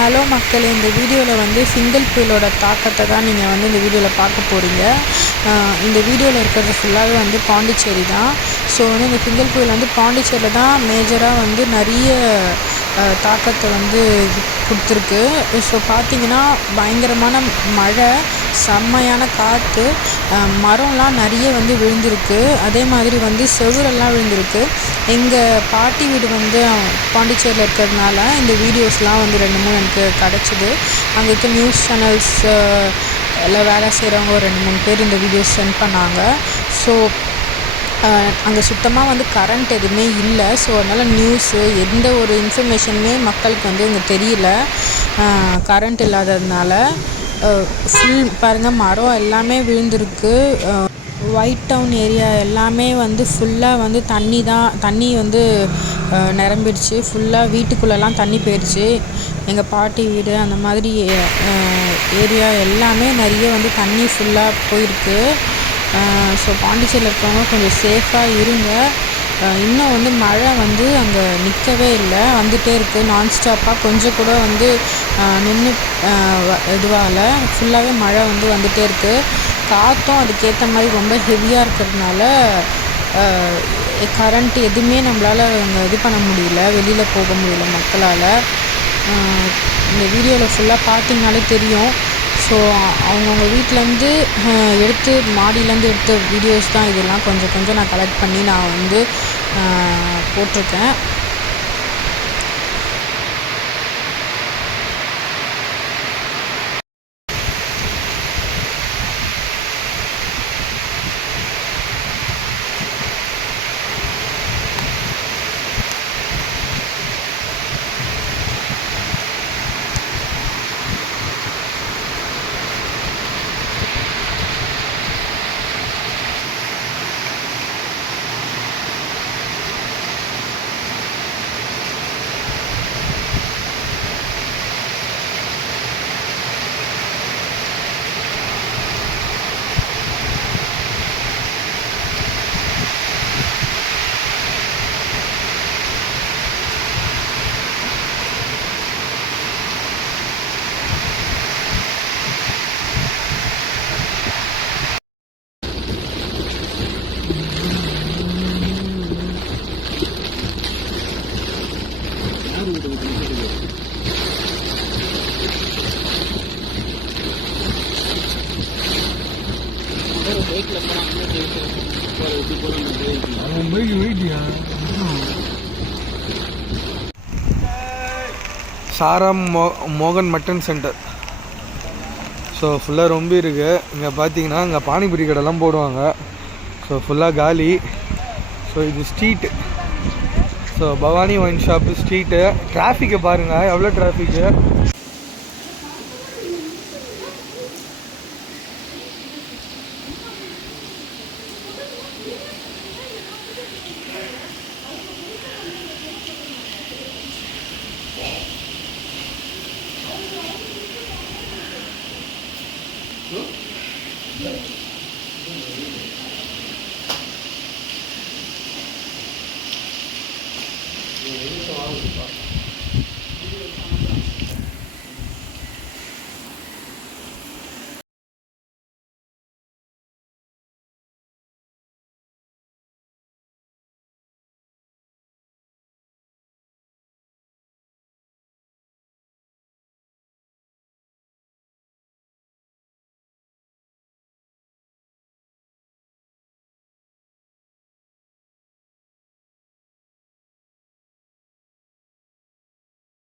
Hello மக்களே, இந்த வீடியோவில் வந்து சிங்கிள் புயலோட தாக்கத்தை தான் நீங்கள் வந்து இந்த வீடியோவில் பார்க்க போகிறீங்க. இந்த வீடியோவில் இருக்கிறது ஃபுல்லாகவே வந்து பாண்டிச்சேரி தான். ஸோ வந்து இந்த சிங்கிள் புயல் வந்து பாண்டிச்சேரியில் தான் மேஜராக வந்து நிறைய தாக்கத்தை வந்து கொடுத்துருக்கு. ஸோ பார்த்திங்கன்னா பயங்கரமான மழை, செம்மையான காற்று, மரம்லாம் நிறைய வந்து விழுந்திருக்கு. அதே மாதிரி வந்து செவுரெல்லாம் விழுந்திருக்கு. எங்கள் பாட்டி வீடு வந்து பாண்டிச்சேரியில் இருக்கிறதுனால இந்த வீடியோஸ்லாம் வந்து 2-3 எனக்கு கிடச்சிது. அங்கே இருக்க நியூஸ் சேனல்ஸ் எல்லாம் வேலை செய்கிறவங்க 2-3 பேர் இந்த வீடியோஸ் சென்ட் பண்ணாங்க. ஸோ அங்கே சுத்தமாக வந்து கரண்ட் எதுவுமே இல்லை. ஸோ அதனால் நியூஸு எந்த ஒரு இன்ஃபர்மேஷனுமே மக்களுக்கு வந்து இங்கே தெரியல, கரண்ட் இல்லாததுனால. ஃபுல் பாருங்கள், மரம் எல்லாமே விழுந்திருக்கு. ஒயிட் டவுன் ஏரியா எல்லாமே வந்து ஃபுல்லாக வந்து தண்ணி வந்து நிரம்பிடுச்சு. ஃபுல்லாக வீட்டுக்குள்ளெல்லாம் தண்ணி போயிடுச்சு. எங்கள் பாட்டி வீடு அந்த மாதிரி ஏரியா எல்லாமே நிறைய வந்து தண்ணி ஃபுல்லாக போயிருக்கு. ஸோ பாண்டிச்சேரியில் இருக்கவங்க கொஞ்சம் சேஃபாக இருங்க. இன்னும் வந்து மழை வந்து அங்கே நிற்கவே இல்லை, வந்துகிட்டே இருக்குது நான்ஸ்டாப்பாக. கொஞ்சம் கூட வந்து நின்று இதுவாகல, ஃபுல்லாகவே மழை வந்து வந்துகிட்டே இருக்குது. காற்றும் அதுக்கேற்ற மாதிரி ரொம்ப ஹெவியாக இருக்கிறதுனால கரண்ட் எதுவுமே நம்மளால் அங்கே இது பண்ண முடியல, வெளியில் போக முடியல மக்களால். இந்த வீடியோவில் ஃபுல்லாக பார்த்திங்கனாலே தெரியும். ஸோ அவங்கவுங்க வீட்டிலேருந்து எடுத்து மாடியிலேருந்து எடுத்த வீடியோஸ் தான் இதெல்லாம். கொஞ்சம் நான் கலெக்ட் பண்ணி நான் வந்து போட்டிருக்கேன். சாரம் மோகன் மட்டன் சென்டர். ஸோ ஃபுல்லாக ரொம்ப இருக்குது. இங்கே பார்த்தீங்கன்னா இங்கே பானிபூரி கடைலாம் போடுவாங்க. ஸோ ஃபுல்லாக காலி. ஸோ இது street. So Bhavani wine shop street. டிராஃபிக்கை பாருங்கள், எவ்வளோ டிராஃபிக்கு.